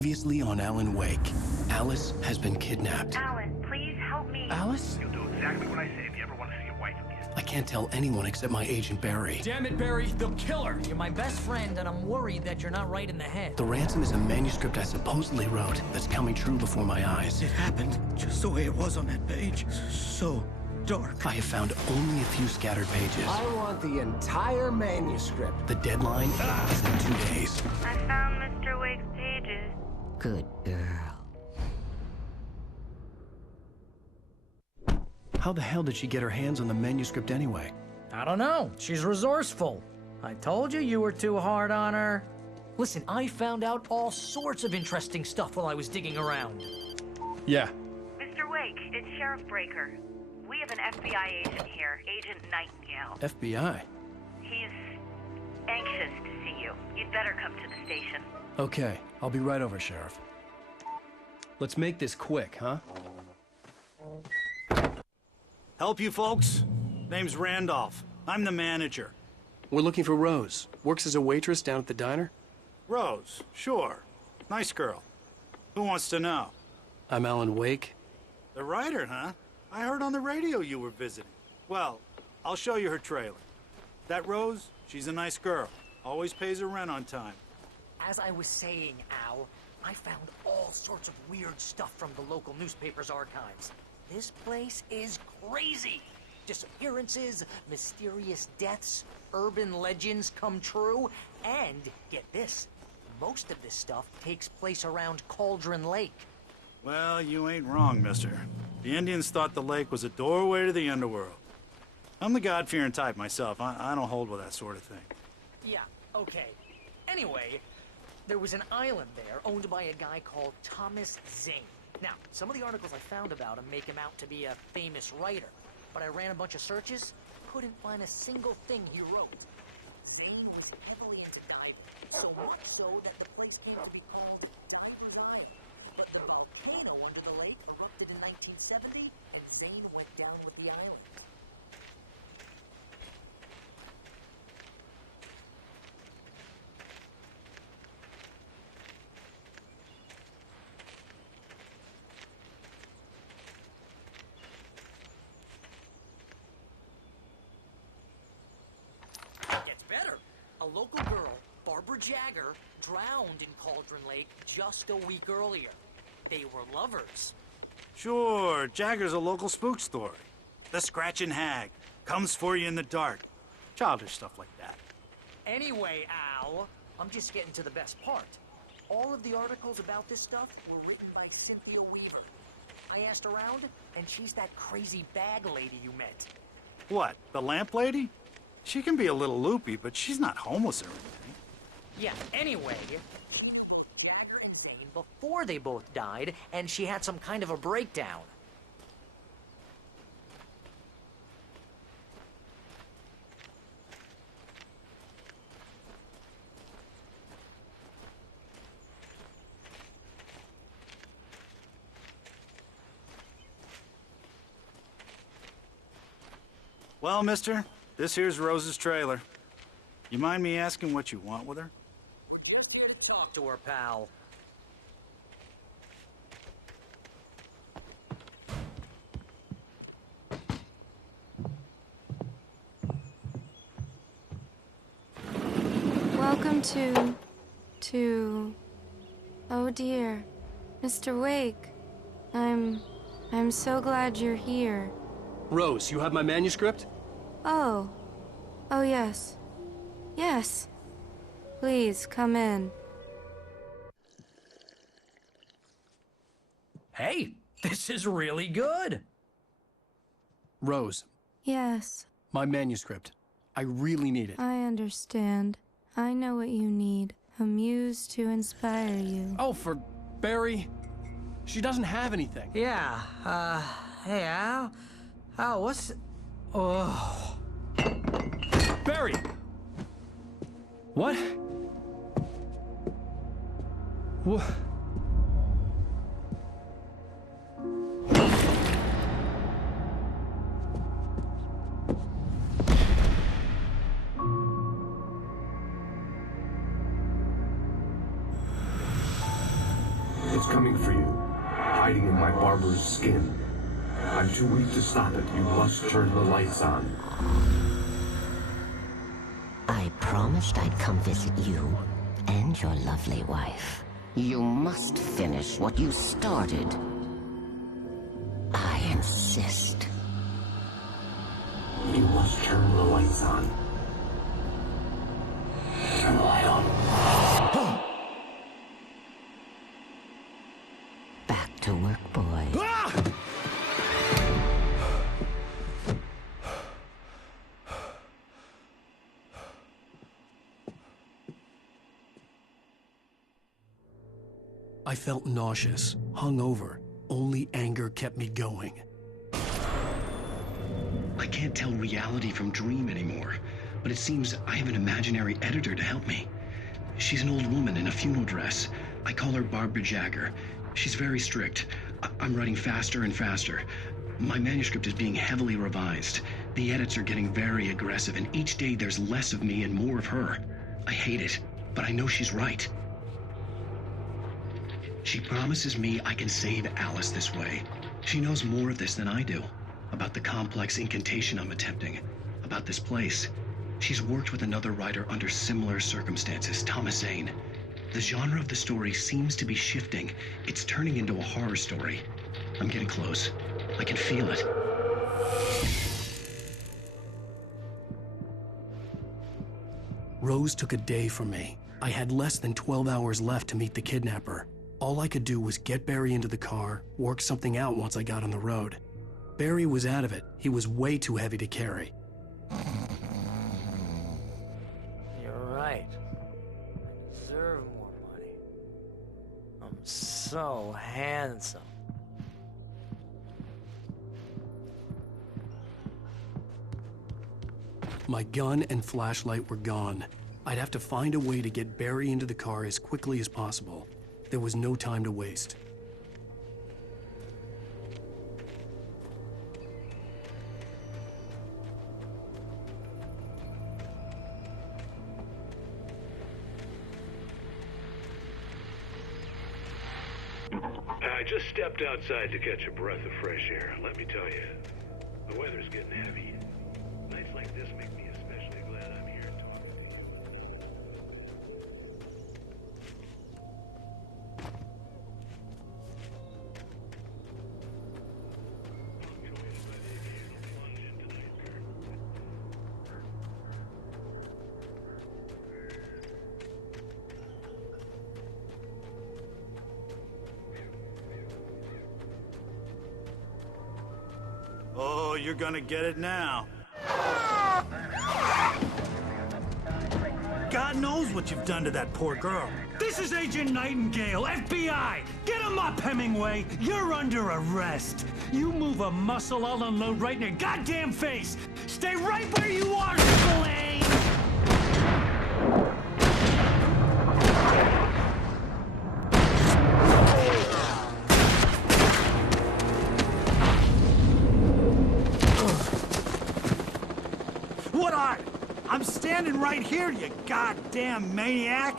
Previously on Alan Wake, Alice has been kidnapped. Alan, please help me. Alice? You'll do exactly what I say if you ever want to see your wife again. I can't tell anyone except my agent Barry. Damn it, Barry, they'll kill her. You're my best friend, and I'm worried that you're not right in the head. The ransom is a manuscript I supposedly wrote that's coming true before my eyes. It happened just the way it was on that page. So dark. I have found only a few scattered pages. I want the entire manuscript. The deadline is in 2 days. I found Mr. Wake's pages. Good girl. How the hell did she get her hands on the manuscript anyway? I don't know. She's resourceful. I told you you were too hard on her. Listen, I found out all sorts of interesting stuff while I was digging around. Yeah. Mr. Wake, it's Sheriff Breaker. We have an FBI agent here, Agent Nightingale. FBI? He's anxious to see you. You'd better come to the station. Okay, I'll be right over, Sheriff. Let's make this quick, huh? Help you folks? Name's Randolph. I'm the manager. We're looking for Rose. Works as a waitress down at the diner. Rose, sure. Nice girl. Who wants to know? I'm Alan Wake. The writer, huh? I heard on the radio you were visiting. Well, I'll show you her trailer. That Rose, she's a nice girl. Always pays her rent on time. As I was saying, Al, I found all sorts of weird stuff from the local newspaper's archives. This place is crazy. Disappearances, mysterious deaths, urban legends come true, and, get this, most of this stuff takes place around Cauldron Lake. Well, you ain't wrong, mister. The Indians thought the lake was a doorway to the underworld. I'm the God-fearing type myself. I don't hold with that sort of thing. Yeah, okay. Anyway, there was an island there owned by a guy called Thomas Zane. Now, some of the articles I found about him make him out to be a famous writer, but I ran a bunch of searches, couldn't find a single thing he wrote. Zane was heavily into diving, so much so that the place came to be called Diver's Island. But the volcano under the lake erupted in 1970, and Zane went down with the island. Gets better. A local girl, Barbara Jagger, drowned in Cauldron Lake just a week earlier. They were lovers. Sure, Jagger's a local spook story. The Scratching Hag comes for you in the dark. Childish stuff like that. Anyway, Al, I'm just getting to the best part. All of the articles about this stuff were written by Cynthia Weaver. I asked around, and she's that crazy bag lady you met. What, the lamp lady? She can be a little loopy, but she's not homeless or anything. Yeah, anyway, she met Jagger and Zane before they both died, and she had some kind of a breakdown. Well, mister, this here's Rose's trailer. You mind me asking what you want with her? Just here to talk to her, pal. Welcome to... Oh dear. Mr. Wake. I'm so glad you're here. Rose, you have my manuscript? Oh. Oh, yes. Yes. Please, come in. Hey, this is really good. Rose, Yes, my manuscript. I really need it. I understand. I know what you need. A muse to inspire you. Oh, for Barry. She doesn't have anything. Yeah, hey, Al. Al, what's... Oh... Barry! What? What? It's coming for you, hiding in my barber's skin. I'm too weak to stop it. You must turn the lights on. I promised I'd come visit you and your lovely wife. You must finish what you started. I insist. You must turn the lights on. Turn the light on. Back to work, boy. I felt nauseous, hungover. Only anger kept me going. I can't tell reality from dream anymore, but it seems I have an imaginary editor to help me. She's an old woman in a funeral dress. I call her Barbara Jagger. She's very strict. I'm writing faster and faster. My manuscript is being heavily revised. The edits are getting very aggressive, and each day there's less of me and more of her. I hate it, but I know she's right. She promises me I can save Alice this way. She knows more of this than I do. About the complex incantation I'm attempting. About this place. She's worked with another writer under similar circumstances, Thomas Zane. The genre of the story seems to be shifting. It's turning into a horror story. I'm getting close. I can feel it. Rose took a day from me. I had less than 12 hours left to meet the kidnapper. All I could do was get Barry into the car, work something out once I got on the road. Barry was out of it. He was way too heavy to carry. You're right. I deserve more money. I'm so handsome. My gun and flashlight were gone. I'd have to find a way to get Barry into the car as quickly as possible. There was no time to waste. I just stepped outside to catch a breath of fresh air. Let me tell you, the weather's getting heavy. Nights like this make me especially glad I'm here to talk. Oh, you're gonna get it now. God knows what you've done to that poor girl. This is Agent Nightingale, FBI! Get him up, Hemingway! You're under arrest! You move a muscle, I'll unload right in your goddamn face! Stay right where you are, Spillane! I'm standing right here, you goddamn maniac!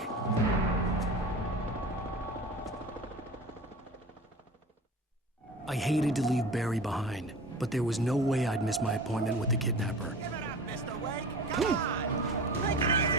I hated to leave Barry behind, but there was no way I'd miss my appointment with the kidnapper. Give it up, Mr. Wake! Come on! Make it easier!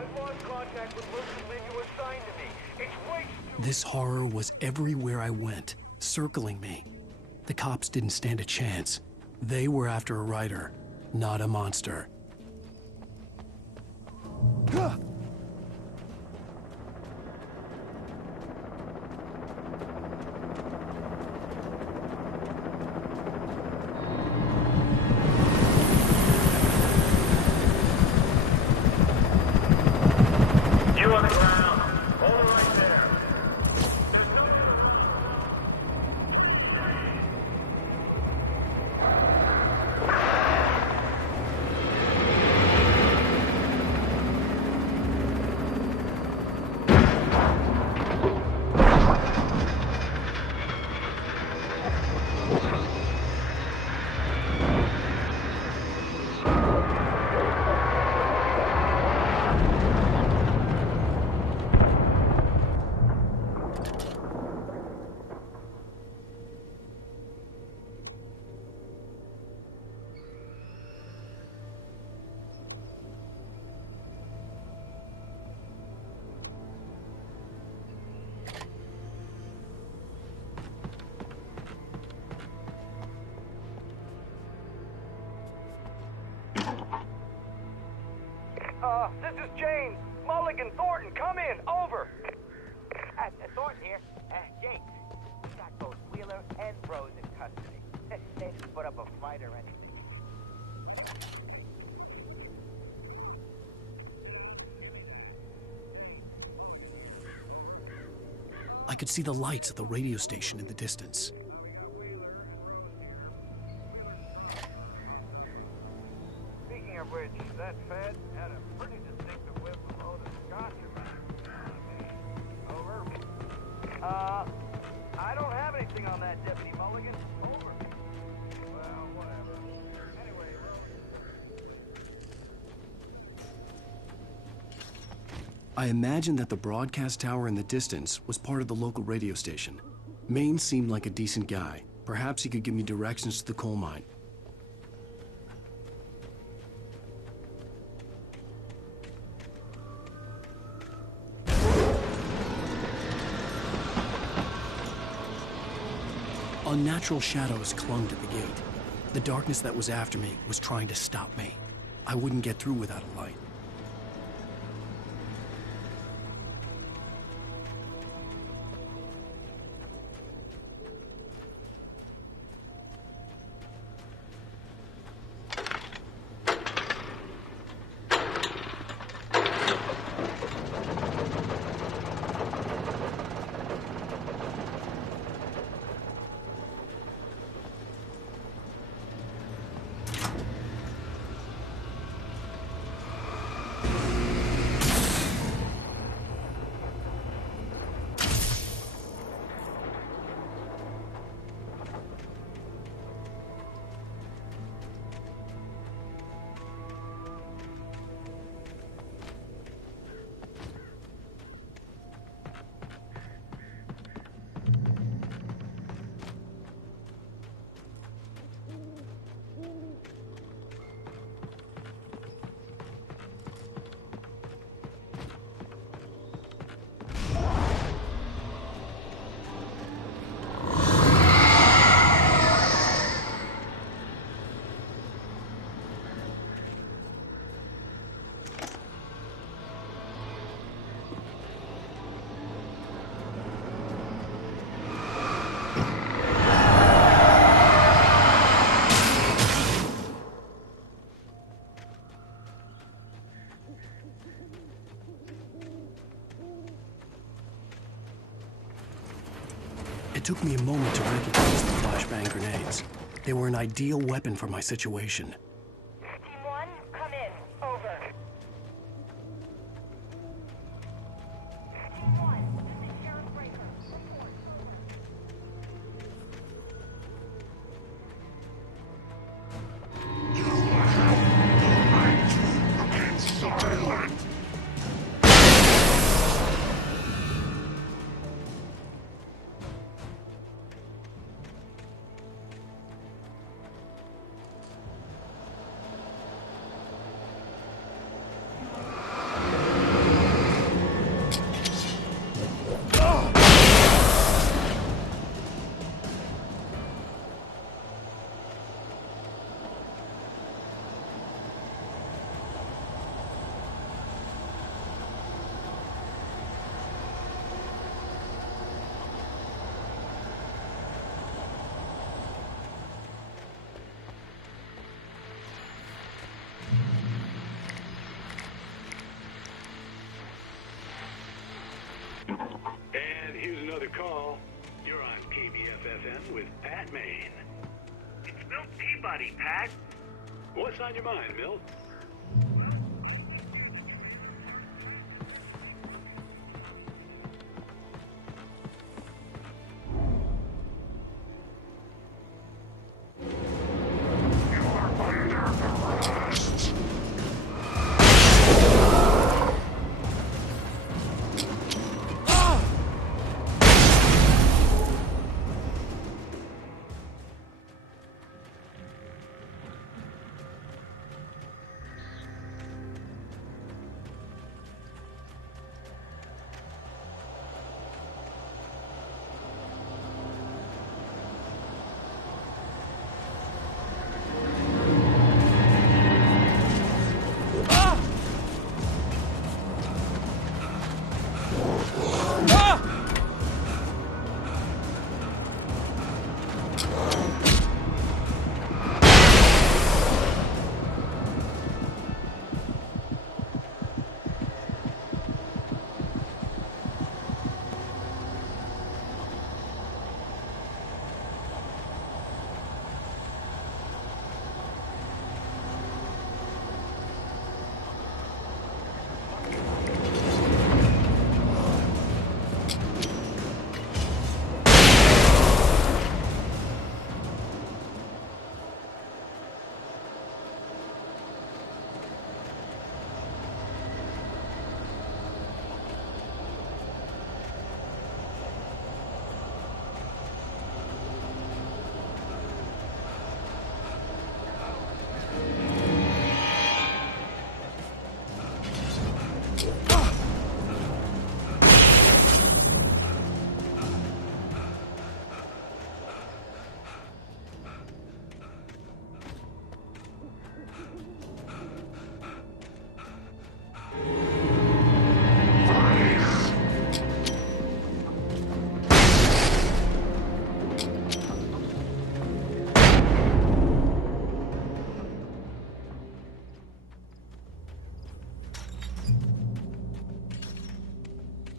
I've lost contact with Luke's men you assigned to me. It's way too... This horror was everywhere I went, circling me. The cops didn't stand a chance. They were after a writer, not a monster. You on the ground. Hold it right there. This is James. Mulligan, Thornton, come in. Over. Thornton here. James, we got both Wheeler and Rose in custody. They didn't put up a fight or anything. I could see the lights at the radio station in the distance. Speaking of which, that Fed had a pretty distinctive whip of load of scotch about it. Over. I don't have anything on that, Deputy Mulligan. Over. Well, whatever. Anyway, I imagined that the broadcast tower in the distance was part of the local radio station. Maine seemed like a decent guy. Perhaps he could give me directions to the coal mine. Unnatural shadows clung to the gate. The darkness that was after me was trying to stop me. I wouldn't get through without a light. It took me a moment to recognize the flashbang grenades. They were an ideal weapon for my situation. Team 1, come in. Over. Team 1, this is Sheriff Breaker. Report. your call. You're on KBFFN with Pat Maine. It's Milt Peabody, Pat. What's on your mind, Milt?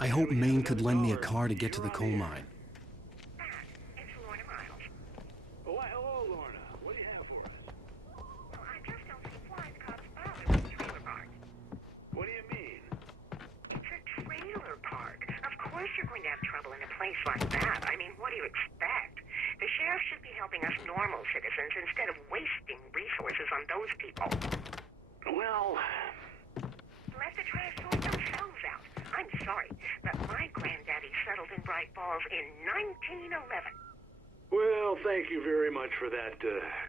I hope Maine could lend me a car to get to the coal mine. It's Lorna Miles. Oh, why, hello, Lorna. What do you have for us? Well, I just don't see why the cops bothered with the trailer park. What do you mean? It's a trailer park. Of course you're going to have trouble in a place like that. I mean, what do you expect? The sheriff should be helping us normal citizens instead of wasting resources on those people. Well... Let the trash sort themselves out. I'm sorry, but my granddaddy settled in Bright Falls in 1911. Well, thank you very much for that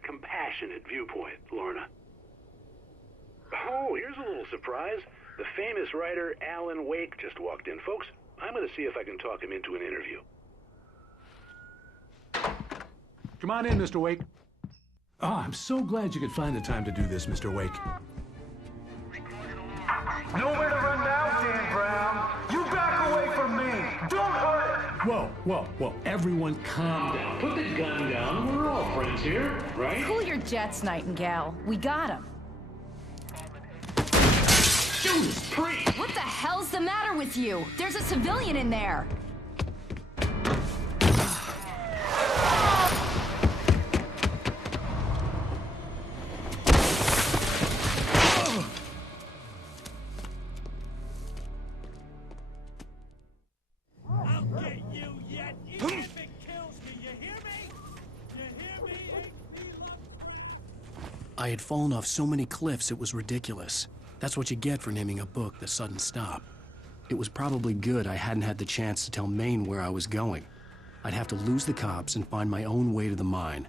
compassionate viewpoint, Lorna. Oh, here's a little surprise. The famous writer Alan Wake just walked in. Folks, I'm going to see if I can talk him into an interview. Come on in, Mr. Wake. Oh, I'm so glad you could find the time to do this, Mr. Wake. Nowhere to run now, Dan Brown. You back away from me. Don't hurt it. Whoa. Everyone calm down. Put the gun down. We're all friends here, right? Cool your jets, Nightingale. We got him. Judas Priest! What the hell's the matter with you? There's a civilian in there. I had fallen off so many cliffs it was ridiculous. That's what you get for naming a book The Sudden Stop. It was probably good I hadn't had the chance to tell Maine where I was going. I'd have to lose the cops and find my own way to the mine.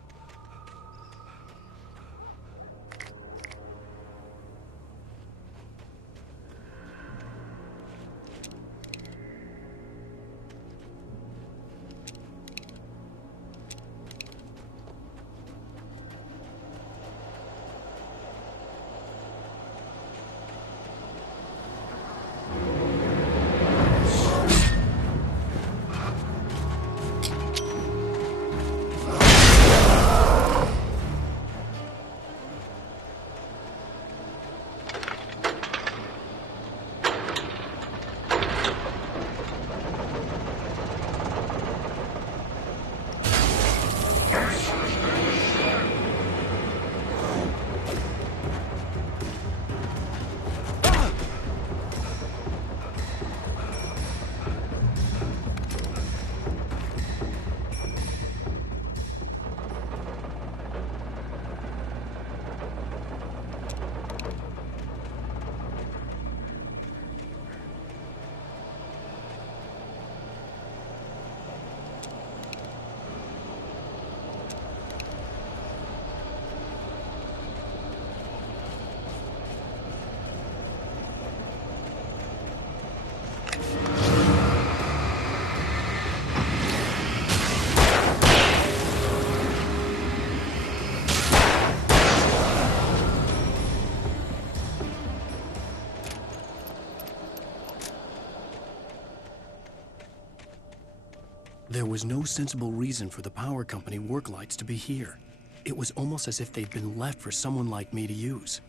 There was no sensible reason for the power company work lights to be here. It was almost as if they'd been left for someone like me to use.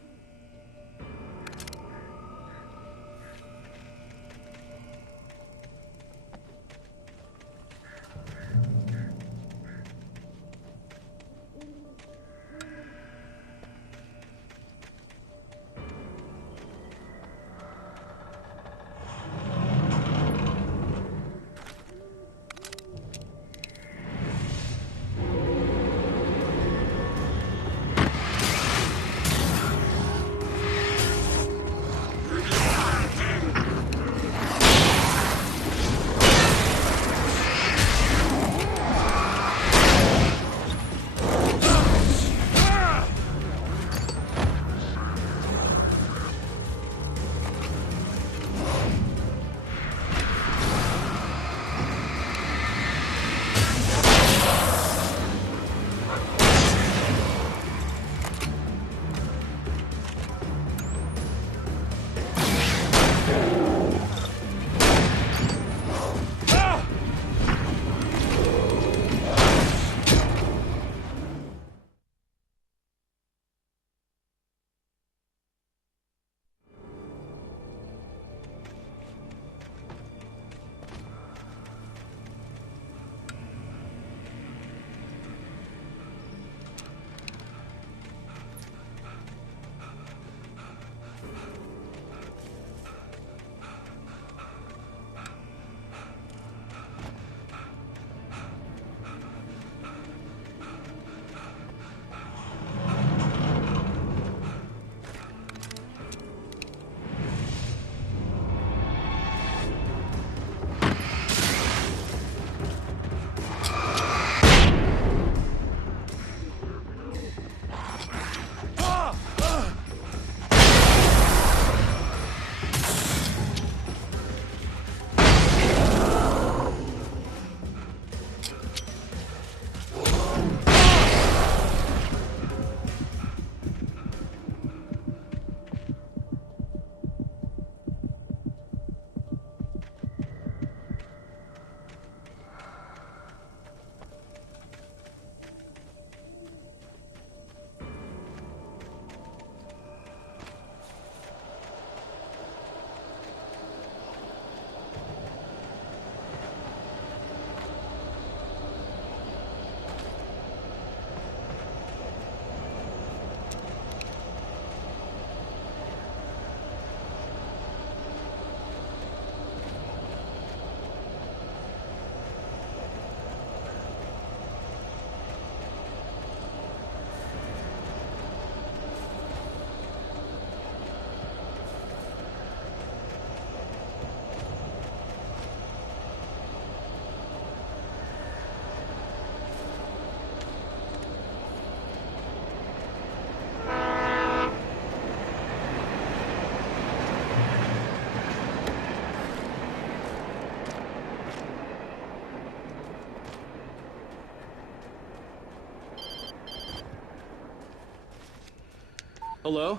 Hello?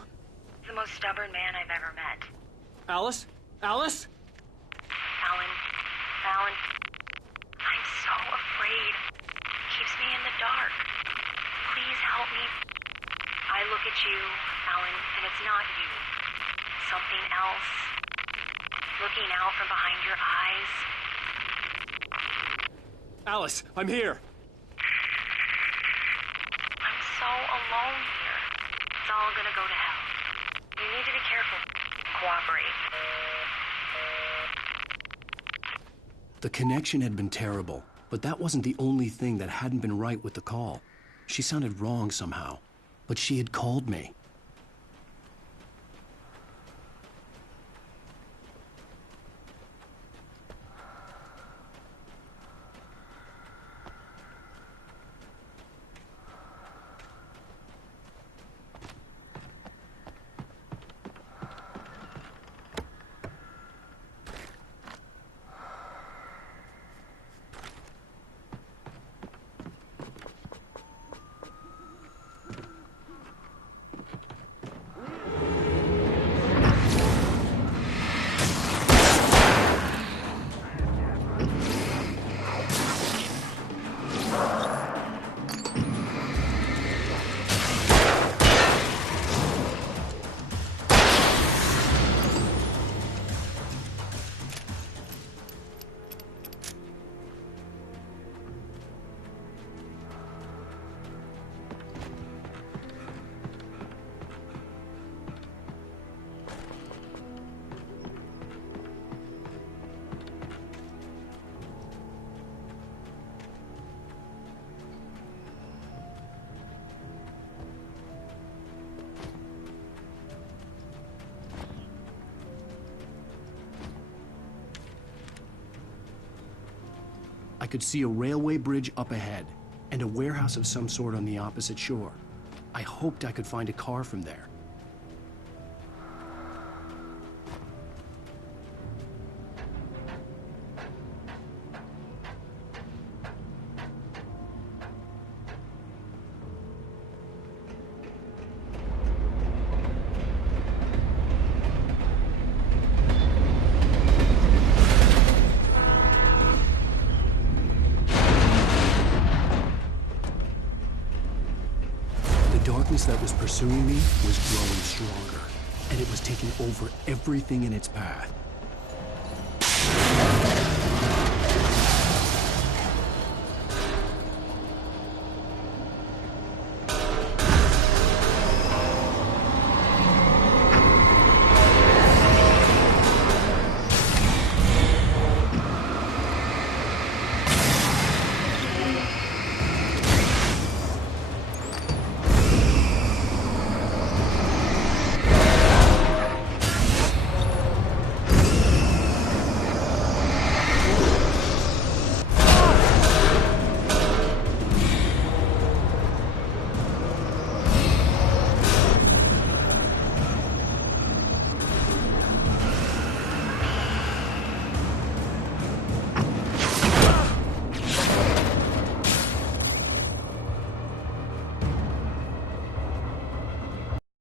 The most stubborn man I've ever met. Alice? Alice? Alan. Alan. I'm so afraid. It keeps me in the dark. Please help me. I look at you, Alan, and it's not you. Something else. Looking out from behind your eyes. Alice, I'm here. I'm so alone here. It's all gonna go to hell. You need to be careful. Cooperate. The connection had been terrible, but that wasn't the only thing that hadn't been right with the call. She sounded wrong somehow, but she had called me. I could see a railway bridge up ahead, and a warehouse of some sort on the opposite shore. I hoped I could find a car from there. The darkness that was pursuing me was growing stronger, and it was taking over everything in its path.